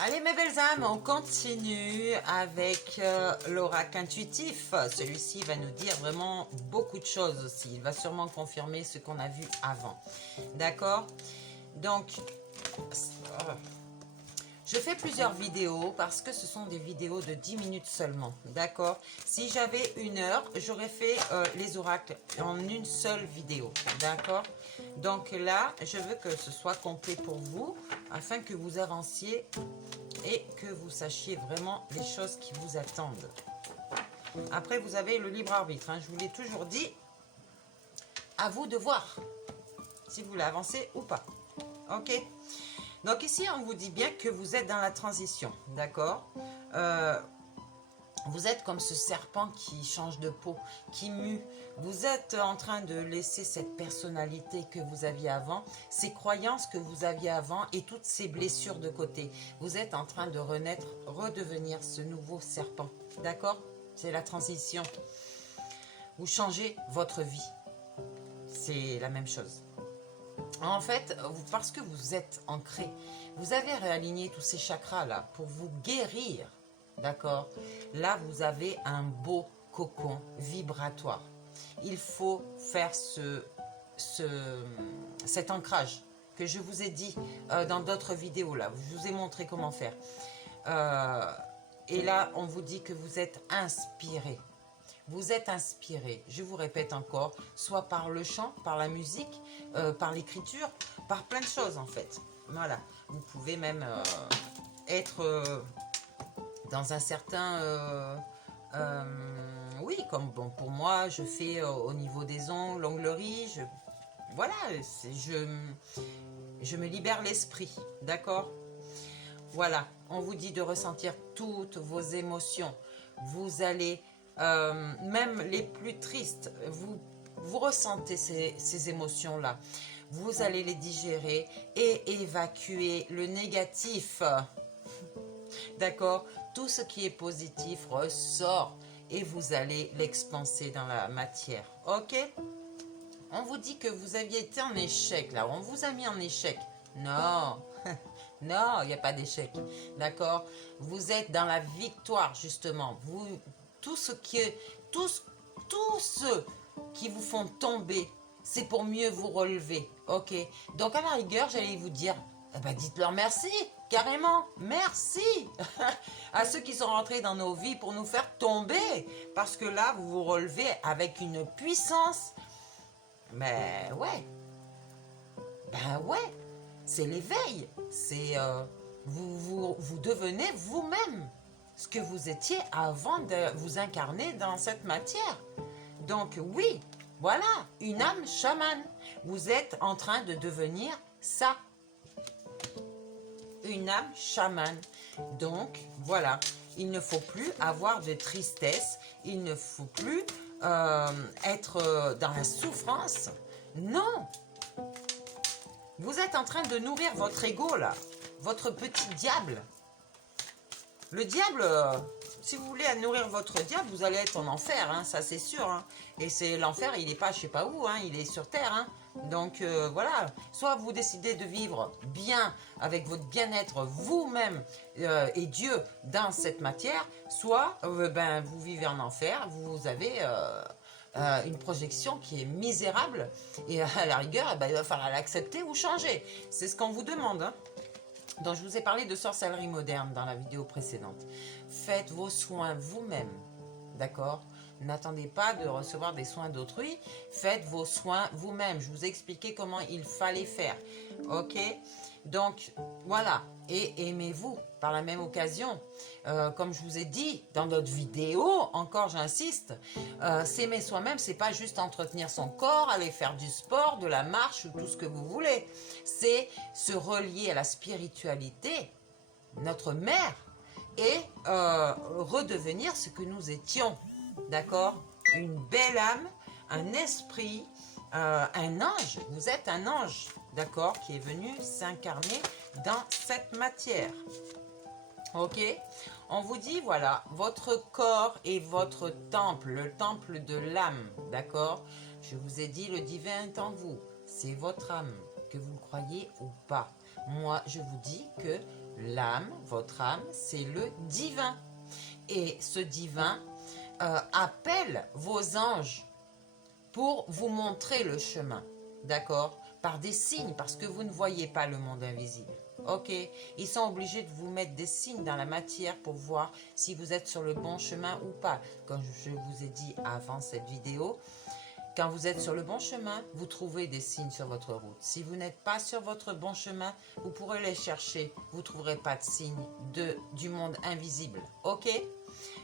Allez mes belles âmes, on continue avec l'oracle intuitif. Celui-ci va nous dire vraiment beaucoup de choses aussi. Il va sûrement confirmer ce qu'on a vu avant. D'accord? Donc, je fais plusieurs vidéos parce que ce sont des vidéos de 10 minutes seulement. D'accord? Si j'avais 1 heure, j'aurais fait les oracles en une seule vidéo. D'accord? Donc là, je veux que ce soit complet pour vous afin que vous avanciez et que vous sachiez vraiment les choses qui vous attendent. Après, vous avez le libre arbitre. Hein. Je vous l'ai toujours dit. À vous de voir si vous voulez avancer ou pas. Ok? Donc ici, on vous dit bien que vous êtes dans la transition. D'accord? Vous êtes comme ce serpent qui change de peau, qui mue. Vous êtes en train de laisser cette personnalité que vous aviez avant, ces croyances que vous aviez avant et toutes ces blessures de côté. Vous êtes en train de renaître, redevenir ce nouveau serpent. D'accord? C'est la transition. Vous changez votre vie. C'est la même chose. En fait, parce que vous êtes ancré, vous avez réaligné tous ces chakras-là pour vous guérir. D'accord? Là, vous avez un beau cocon vibratoire. Il faut faire cet ancrage que je vous ai dit dans d'autres vidéos. Là, je vous ai montré comment faire. Et là, on vous dit que vous êtes inspiré. Vous êtes inspiré, je vous répète encore, soit par le chant, par la musique, par l'écriture, par plein de choses en fait. Voilà, vous pouvez même être dans un certain... oui, comme bon, pour moi, je fais au niveau des ongles, l'onglerie, voilà, je me libère l'esprit, d'accord? Voilà, on vous dit de ressentir toutes vos émotions. Vous allez, même les plus tristes, vous ressentez ces émotions-là. Vous allez les digérer et évacuer le négatif. D'accord? Tout ce qui est positif ressort et vous allez l'expanser dans la matière. Ok? On vous dit que vous aviez été en échec là. On vous a mis en échec. Non. Non, il n'y a pas d'échec. D'accord? Vous êtes dans la victoire justement. Tous ceux qui vous font tomber, c'est pour mieux vous relever. Ok? Donc à la rigueur, j'allais vous dire, eh ben, dites-leur merci, carrément, merci à ceux qui sont rentrés dans nos vies pour nous faire tomber, parce que là, vous vous relevez avec une puissance. Mais ouais, ben ouais, c'est l'éveil, c'est vous devenez vous-même ce que vous étiez avant de vous incarner dans cette matière. Donc oui, voilà, une âme chamane. Vous êtes en train de devenir ça. Une âme chamane. Donc, voilà. Il ne faut plus avoir de tristesse. Il ne faut plus être dans la souffrance. Non. Vous êtes en train de nourrir votre ego, là. Votre petit diable. Le diable, si vous voulez nourrir votre diable, vous allez être en enfer, hein, ça c'est sûr. Hein. Et c'est l'enfer, il n'est pas je sais pas où, hein, il est sur terre. Hein. Donc voilà, soit vous décidez de vivre bien avec votre bien-être vous-même et Dieu dans cette matière, soit ben, vous vivez en enfer, vous avez une projection qui est misérable et à la rigueur, ben, il va falloir l'accepter ou changer. C'est ce qu'on vous demande. Hein. Donc, je vous ai parlé de sorcellerie moderne dans la vidéo précédente. Faites vos soins vous-même, d'accord? N'attendez pas de recevoir des soins d'autrui. Faites vos soins vous-même. Je vous ai expliqué comment il fallait faire, ok? Donc, voilà. Et aimez-vous par la même occasion. Comme je vous ai dit dans d'autres vidéos, encore j'insiste, s'aimer soi-même, c'est pas juste entretenir son corps, aller faire du sport, de la marche ou tout ce que vous voulez. C'est se relier à la spiritualité, notre mère, et redevenir ce que nous étions. D'accord? Une belle âme, un esprit, un ange. Vous êtes un ange, d'accord? Qui est venu s'incarner dans cette matière. Ok? On vous dit, voilà, votre corps est votre temple, le temple de l'âme, d'accord? Je vous ai dit, le divin est en vous. C'est votre âme, que vous le croyez ou pas. Moi, je vous dis que L'âme, votre âme, c'est le divin. Et ce divin appelle vos anges pour vous montrer le chemin, d'accord? Par des signes, parce que vous ne voyez pas le monde invisible. Ok, ils sont obligés de vous mettre des signes dans la matière pour voir si vous êtes sur le bon chemin ou pas. Comme je vous ai dit avant cette vidéo, quand vous êtes sur le bon chemin, vous trouvez des signes sur votre route. Si vous n'êtes pas sur votre bon chemin, vous pourrez les chercher. Vous ne trouverez pas de signes du monde invisible. Ok?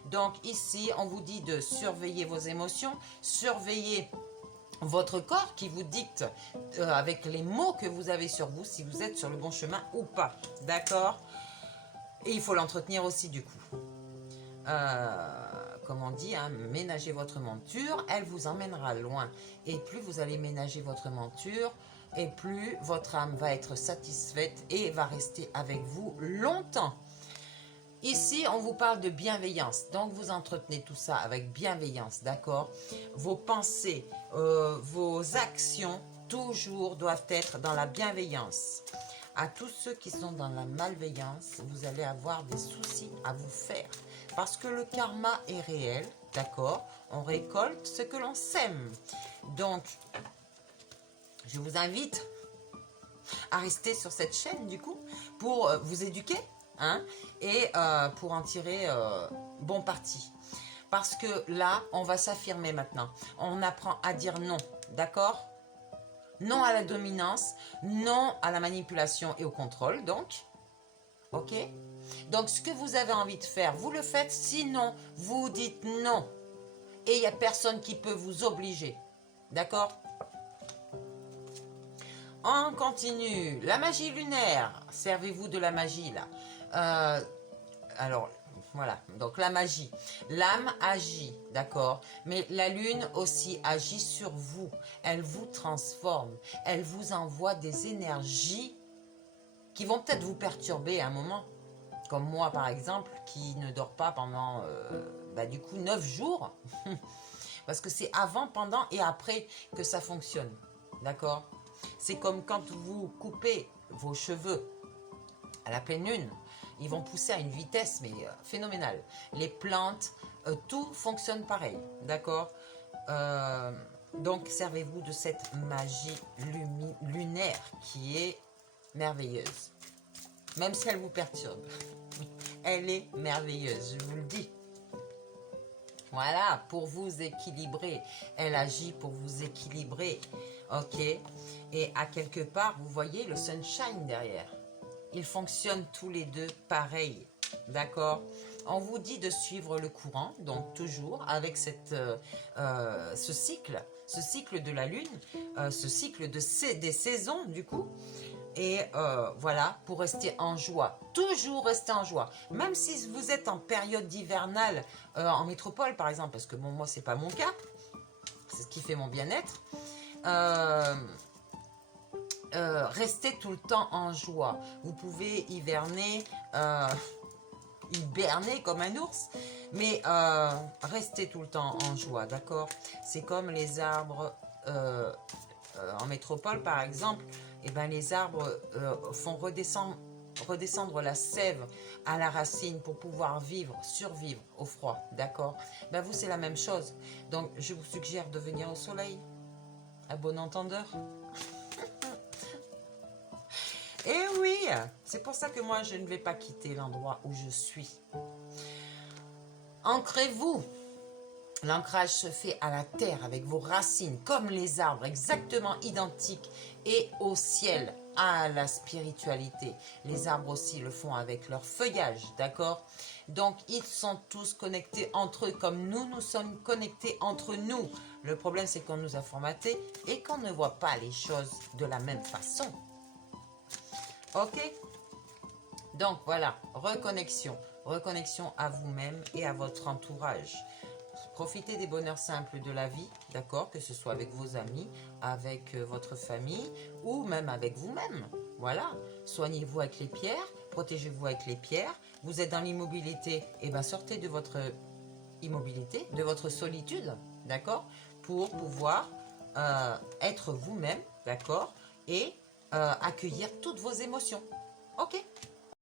Donc ici, on vous dit de surveiller vos émotions, surveiller votre corps qui vous dicte avec les mots que vous avez sur vous si vous êtes sur le bon chemin ou pas. D'accord? Et il faut l'entretenir aussi du coup. Comme on dit, hein, ménagez votre monture, elle vous emmènera loin. Et plus vous allez ménager votre monture, et plus votre âme va être satisfaite et va rester avec vous longtemps. Ici, on vous parle de bienveillance. Donc, vous entretenez tout ça avec bienveillance, d'accord? Vos pensées, vos actions, toujours doivent être dans la bienveillance. À tous ceux qui sont dans la malveillance, vous allez avoir des soucis à vous faire. Parce que le karma est réel, d'accord? On récolte ce que l'on sème. Donc, je vous invite à rester sur cette chaîne, du coup, pour vous éduquer, hein, et pour en tirer bon parti. Parce que là, on va s'affirmer maintenant. On apprend à dire non, d'accord? Non à la dominance, non à la manipulation et au contrôle, donc. Ok? Donc, ce que vous avez envie de faire, vous le faites. Sinon, vous dites non. Et il n'y a personne qui peut vous obliger. D'accord? On continue. La magie lunaire. Servez-vous de la magie, là. Alors, voilà. Donc, la magie. L'âme agit, d'accord? Mais la lune aussi agit sur vous. Elle vous transforme. Elle vous envoie des énergies qui vont peut-être vous perturber à un moment. Comme moi, par exemple, qui ne dort pas pendant, du coup, 9 jours. Parce que c'est avant, pendant et après que ça fonctionne. D'accord? C'est comme quand vous coupez vos cheveux à la pleine lune. Ils vont pousser à une vitesse, mais phénoménale. Les plantes, tout fonctionne pareil. D'accord? Donc, servez-vous de cette magie lunaire qui est merveilleuse. Même si elle vous perturbe. Elle est merveilleuse, je vous le dis. Voilà, pour vous équilibrer. Elle agit pour vous équilibrer. Ok? Et à quelque part, vous voyez le sunshine derrière. Ils fonctionnent tous les deux pareil. D'accord? On vous dit de suivre le courant, donc toujours avec ce cycle de la lune, ce cycle des saisons du coup. Et voilà, pour rester en joie. Toujours rester en joie. Même si vous êtes en période hivernale, en métropole par exemple, parce que bon, moi, c'est pas mon cas. C'est ce qui fait mon bien-être. Restez tout le temps en joie. Vous pouvez hiberner comme un ours, mais restez tout le temps en joie, d'accord? C'est comme les arbres en métropole, par exemple. Et ben, les arbres font redescendre la sève à la racine pour pouvoir survivre au froid, d'accord? Ben, vous, c'est la même chose. Donc, je vous suggère de venir au soleil, à bon entendeur. Et oui, c'est pour ça que moi, je ne vais pas quitter l'endroit où je suis. Ancrez-vous. L'ancrage se fait à la terre avec vos racines, comme les arbres, exactement identiques, et au ciel, à la spiritualité. Les arbres aussi le font avec leur feuillage, d'accord? Donc, ils sont tous connectés entre eux, comme nous sommes connectés entre nous. Le problème, c'est qu'on nous a formatés et qu'on ne voit pas les choses de la même façon. Ok? Donc, voilà, reconnexion. Reconnexion à vous-même et à votre entourage. Profitez des bonheurs simples de la vie, d'accord? Que ce soit avec vos amis, avec votre famille ou même avec vous-même. Voilà. Soignez-vous avec les pierres, protégez-vous avec les pierres. Vous êtes dans l'immobilité, et bien sortez de votre immobilité, de votre solitude, d'accord? Pour pouvoir être vous-même, d'accord? Et accueillir toutes vos émotions. Ok?